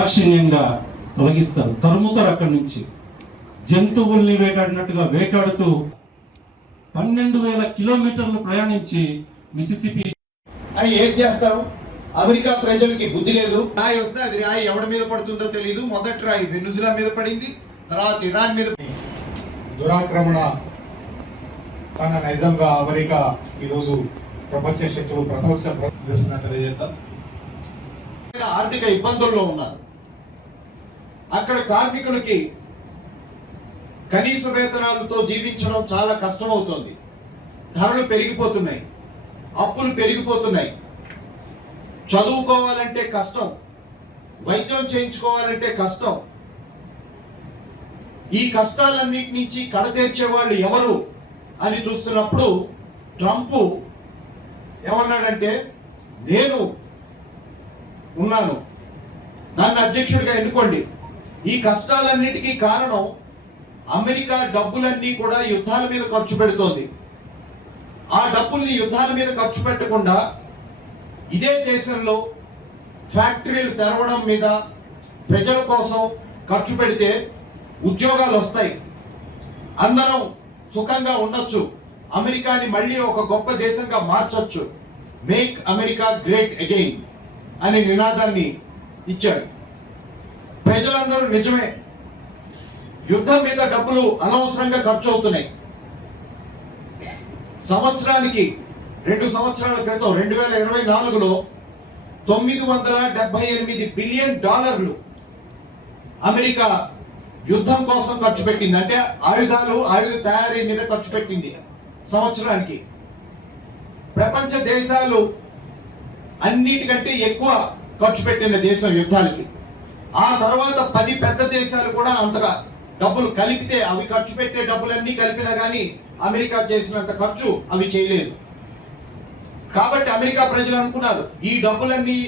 నిర్దాక్షిణ్యంగా తొలగిస్తారు, తరుముతారు. అక్కడి నుంచి జంతువుల్ని వేటాడినట్టుగా వేటాడుతూ 12,000 కిలోమీటర్లు ప్రయాణించి మిసిసిపి అని ఏం చేస్తారు? అమెరికా ప్రజలకి బుద్ధి లేదు. రాయి వస్తే అది రాయి ఎవరి మీద పడుతుందో తెలియదు. మొదటి రాయి వెనుజులా మీద పడింది, తర్వాత ఇరాన్ మీద. దురాక్రమణ కానీ నిజంగా అమెరికా ఈరోజు ప్రపంచ శత్రువు తెలియజేద్దాం. ఆర్థిక ఇబ్బందుల్లో ఉన్నారు. అక్కడ కార్మికులకి కనీస వేతనాలతో జీవించడం చాలా కష్టమవుతోంది. ధరలు పెరిగిపోతున్నాయి, అప్పులు పెరిగిపోతున్నాయి. చదువుకోవాలంటే కష్టం, వైద్యం చేయించుకోవాలంటే కష్టం. ఈ కష్టాలన్నిటి నుంచి కడతీర్చే వాళ్ళు ఎవరు అని చూస్తున్నప్పుడు ట్రంప్ ఏమన్నాడంటే, నేను ఉన్నాను, నన్ను అధ్యక్షుడిగా ఎన్నుకోండి. ఈ కష్టాలన్నిటికీ కారణం అమెరికా డబ్బులన్నీ కూడా యుద్ధాల మీద ఖర్చు పెడుతోంది. ఆ డబ్బుల్ని యుద్ధాల మీద ఖర్చు పెట్టకుండా ఇదే దేశంలో ఫ్యాక్టరీలు తెరవడం మీద ప్రజల కోసం ఖర్చు పెడితే ఉద్యోగాలు వస్తాయి, అందరం సుఖంగా ఉండొచ్చు, అమెరికాని మళ్ళీ ఒక గొప్ప దేశంగా మార్చొచ్చు, మేక్ అమెరికా గ్రేట్ అగైన్ అనే నినాదాన్ని ఇచ్చాడు. ప్రజలందరూ నిజమే, యుద్ధం మీద డబ్బులు అనవసరంగా ఖర్చు అవుతున్నాయి. సంవత్సరానికి 2 సంవత్సరాల క్రితం 2024లో $978 బిలియన్ అమెరికా యుద్ధం కోసం ఖర్చు పెట్టింది. అంటే ఆయుధ తయారీ మీద ఖర్చు పెట్టింది సంవత్సరానికి. ప్రపంచ దేశాలు అన్నిటికంటే ఎక్కువ ఖర్చు పెట్టిన దేశం యుద్ధాలకి. ఆ తర్వాత 10 పెద్ద దేశాలు కూడా అంతగా డబ్బులు కలిపితే, అవి ఖర్చు పెట్టే డబ్బులన్నీ కలిపినా కానీ అమెరికా చేసినంత ఖర్చు అవి చేయలేదు. కాబట్టి అమెరికా ప్రజలు అనుకున్నారు, ఈ డబ్బులన్నీ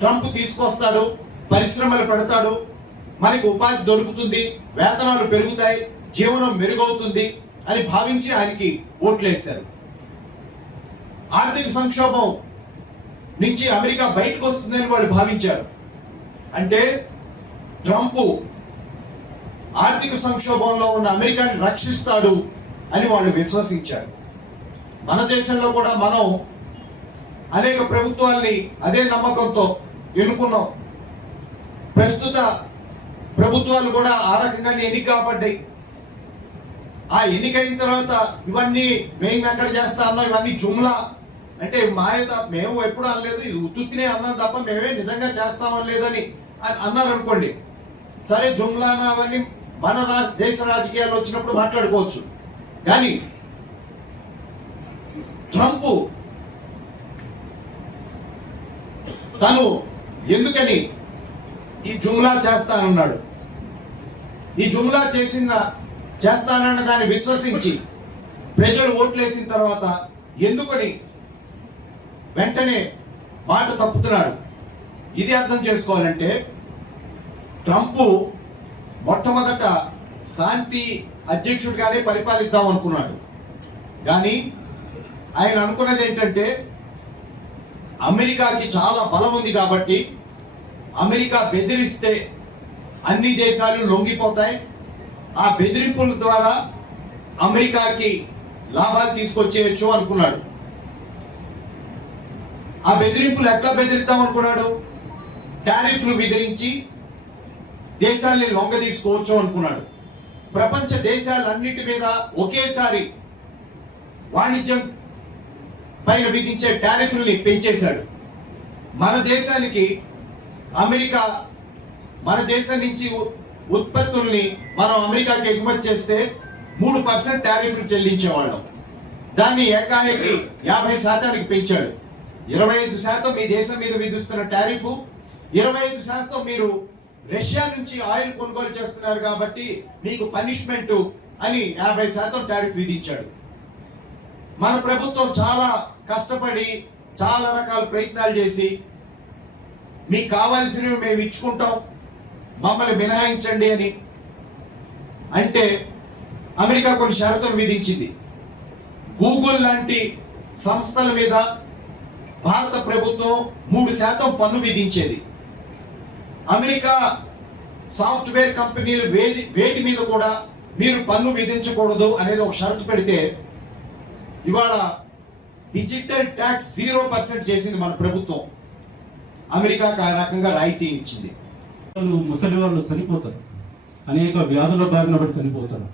ట్రంప్ తీసుకొస్తాడు, పరిశ్రమలు పెడతాడు, మనకి ఉపాధి దొరుకుతుంది, వేతనాలు పెరుగుతాయి, జీవనం మెరుగవుతుంది అని భావించి ఆయనకి ఓట్లేశారు. ఆర్థిక సంక్షోభం నుంచి అమెరికా బయటకు వస్తుందని వాళ్ళు భావించారు. అంటే ట్రంప్ ఆర్థిక సంక్షోభంలో ఉన్న అమెరికాని రక్షిస్తాడు అని వాళ్ళు విశ్వసించారు. మన దేశంలో కూడా మనం అనేక ప్రభుత్వాల్ని అదే నమ్మకంతో ఎన్నుకున్నాం. ప్రస్తుత ప్రభుత్వాలు కూడా ఆ రకంగానే ఎన్నిక కాబడ్డాయి. ఆ ఎన్నికైన తర్వాత ఇవన్నీ మేము ఎక్కడ చేస్తా అన్నాం, ఇవన్నీ జుమ్లా, అంటే మేము ఎప్పుడు అనలేదు, ఇది ఉత్తుత్తినే అన్నాం తప్ప మేమే నిజంగా చేస్తామని లేదని అన్నారు అనుకోండి. సరే, జుమ్లానా అవన్నీ మన దేశ రాజకీయాలు వచ్చినప్పుడు మాట్లాడుకోవచ్చు. కానీ ట్రంప్ తను ఎందుకని ఈ జుమ్లా చేస్తానన్నాడు? ఈ జుమ్లా చేస్తానన్న దాన్ని విశ్వసించి ప్రజలు ఓట్లేసిన తర్వాత ఎందుకని వెంటనే మాట తప్పుతున్నాడు? ఇది అర్థం చేసుకోవాలంటే ట్రంప్ మొట్టమొదట శాంతి అధ్యక్షుడిగానే పరిపాలిద్దాం అనుకున్నాడు. కానీ ఆయన అనుకున్నది ఏంటంటే, అమెరికాకి చాలా బలం ఉంది కాబట్టి అమెరికా బెదిరిస్తే అన్ని దేశాలు లొంగిపోతాయి, ఆ బెదిరింపుల ద్వారా అమెరికాకి లాభాలు తీసుకొచ్చేయచ్చు అనుకున్నాడు. ఆ బెదిరింపులు ఎట్లా బెదిరిద్దాం అనుకున్నాడు? టారిఫ్లు విధించి దేశాల్ని లొంగ తీసుకోవచ్చు అనుకున్నాడు. ప్రపంచ దేశాలన్నిటి మీద ఒకేసారి వాణిజ్యం పైన విధించే టారిఫ్లని పెంచేశాడు. మన దేశానికి అమెరికా, మన దేశం నుంచి ఉత్పత్తుల్ని మనం అమెరికాకి ఎగుమతి చేస్తే 3% టారిఫ్లు చెల్లించేవాళ్ళం. దాన్ని ఏకాఏకి 50% పెంచాడు. 25% మీ దేశం మీద విధిస్తున్న టారిఫ్, 25% మీరు రష్యా నుంచి ఆయిల్ కొనుగోలు చేస్తున్నారు కాబట్టి మీకు పనిష్మెంట్ అని 50% టారిఫ్ విధించాడు. మన ప్రభుత్వం చాలా కష్టపడి చాలా రకాల ప్రయత్నాలు చేసి మీకు కావాల్సినవి మేము ఇచ్చుకుంటాం, మమ్మల్ని మినహాయించండి అని అంటే అమెరికా కొన్ని షరతులు విధించింది. గూగుల్ లాంటి సంస్థల మీద భారత ప్రభుత్వం 3% పన్ను విధించేది. అమెరికా సాఫ్ట్వేర్ కంపెనీలు వేటి మీద కూడా మీరు పన్ను విధించకూడదు అనేది ఒక షరతు పెడితే ఇవాళ డిజిటల్ ట్యాక్స్ 0% చేసింది మన ప్రభుత్వం. అమెరికాకు ఆ రకంగా రాయితీ ఇచ్చింది. ముసలి వాళ్ళు చనిపోతారు, అనేక వ్యాధుల బారిన పడి చనిపోతారు.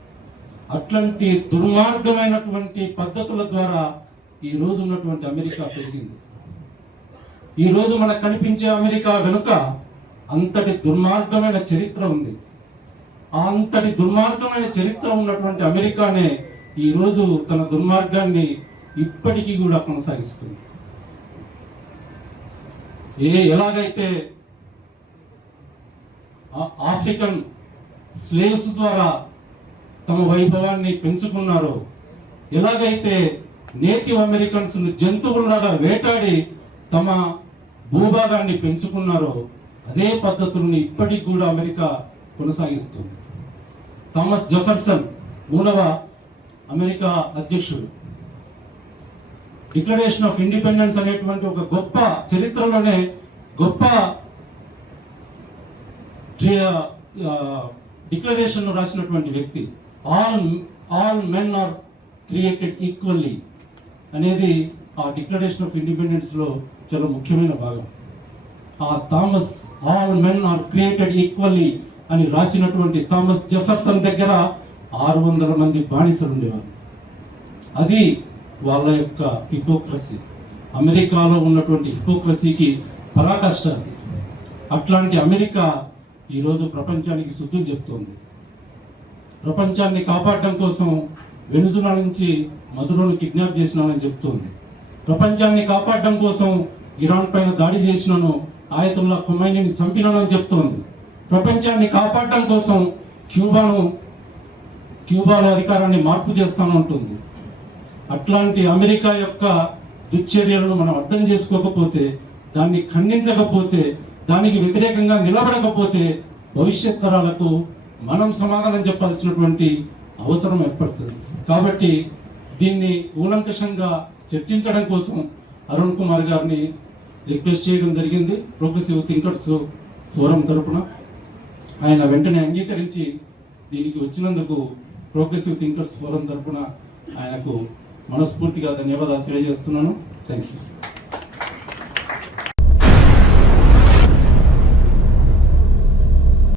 అట్లాంటి దుర్మార్గమైనటువంటి పద్ధతుల ద్వారా ఈ రోజు ఉన్నటువంటి అమెరికా పెరిగింది. ఈ రోజు మనకు కనిపించే అమెరికా వెనుక అంతటి దుర్మార్గమైన చరిత్ర ఉంది. ఆ అంతటి దుర్మార్గమైన చరిత్ర ఉన్నటువంటి అమెరికానే ఈ రోజు తన దుర్మార్గాన్ని ఇప్పటికీ కూడా కొనసాగిస్తుంది. ఎలాగైతే ఆఫ్రికన్ స్లేవ్స్ ద్వారా తమ వైభవాన్ని పెంచుకున్నారో, ఎలాగైతే నేటివ్ అమెరికన్స్ జంతువుల్లాగా వేటాడి తమ భూభాగాన్ని పెంచుకున్నారో అదే పద్ధతుల్ని ఇప్పటికి కూడా అమెరికా కొనసాగిస్తుంది. థామస్ జెఫర్సన్ 3వ అమెరికా అధ్యక్షుడు డిక్లరేషన్ ఆఫ్ ఇండిపెండెన్స్ అనేటువంటి ఒక గొప్ప చరిత్రలోనే గొప్ప డిక్లరేషన్ రాసినటువంటి వ్యక్తి. All men are created equally అనేది ఆ డిక్లరేషన్ ఆఫ్ ఇండిపెండెన్స్ లో చాలా ముఖ్యమైన భాగం. ఆ Thomas all men are created equally అని రాసినటువంటి థామస్ జెఫర్సన్ దగ్గర 600 మంది బానిసలు ఉండేవారు. అది వాళ్ళ యొక్క హిపోక్రసీ, అమెరికాలో ఉన్నటువంటి హిపోక్రసీకి పరాకాష్ట అది. అట్లాంటి అమెరికా ఈరోజు ప్రపంచానికి శుద్ధులు చెప్తోంది. ప్రపంచాన్ని కాపాడడం కోసం వెనుజులా నుంచి మదురోను కిడ్నాప్ చేసినానని చెప్తోంది. ప్రపంచాన్ని కాపాడడం కోసం ఇరాన్ పైన దాడి చేసినాను, ఆయతుల్లా ఖొమైనీని చంపినానని చెప్తోంది. ప్రపంచాన్ని కాపాడడం కోసం క్యూబాలో అధికారాన్ని మార్పు చేస్తానంటుంది. అట్లాంటి అమెరికా యొక్క దుశ్చర్యలను మనం అర్థం చేసుకోకపోతే, దాన్ని ఖండించకపోతే, దానికి వ్యతిరేకంగా నిలబడకపోతే భవిష్యత్ తరాలకు మనం సమాధానం చెప్పాల్సినటువంటి అవసరం ఏర్పడుతుంది. కాబట్టి దీన్ని కూలంకషంగా చర్చించడం కోసం అరుణ్ కుమార్ గారిని రిక్వెస్ట్ చేయడం జరిగింది ప్రోగ్రెసివ్ థింకర్స్ ఫోరం తరపున. ఆయన వెంటనే అంగీకరించి దీనికి వచ్చినందుకు ప్రోగ్రెసివ్ థింకర్స్ ఫోరం తరపున ఆయనకు మనస్ఫూర్తిగా ధన్యవాదాలు తెలియజేస్తున్నాను. Thank you.